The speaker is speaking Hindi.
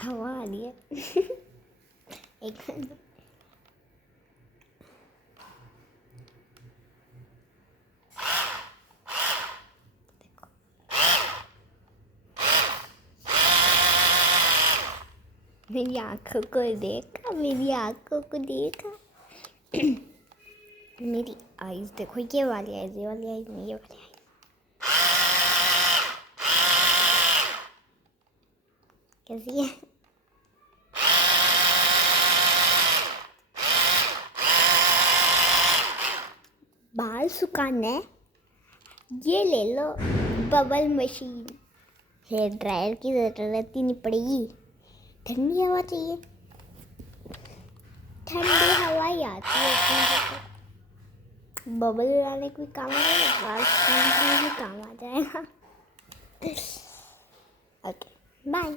हवा आ रही है। एक मिनट। मेरी आँखों को देखा, मेरी आँखों को देखा। मेरी आईज देखो, ये वाली आईज, ये वाली आईज नहीं, ये वाली आईज। कैसी है? बाल सुखाने ये ले लो बबल मशीन। हेयर ड्रायर की ज़रूरत ही नहीं पड़ेगी। ठंडी हवा चाहिए, ठंडी हवा ही आती है अपने को। बबल लगाने को भी काम आ जाएगा, बाल सुखाने के लिए भी काम आ जाएगा। Okay, bye.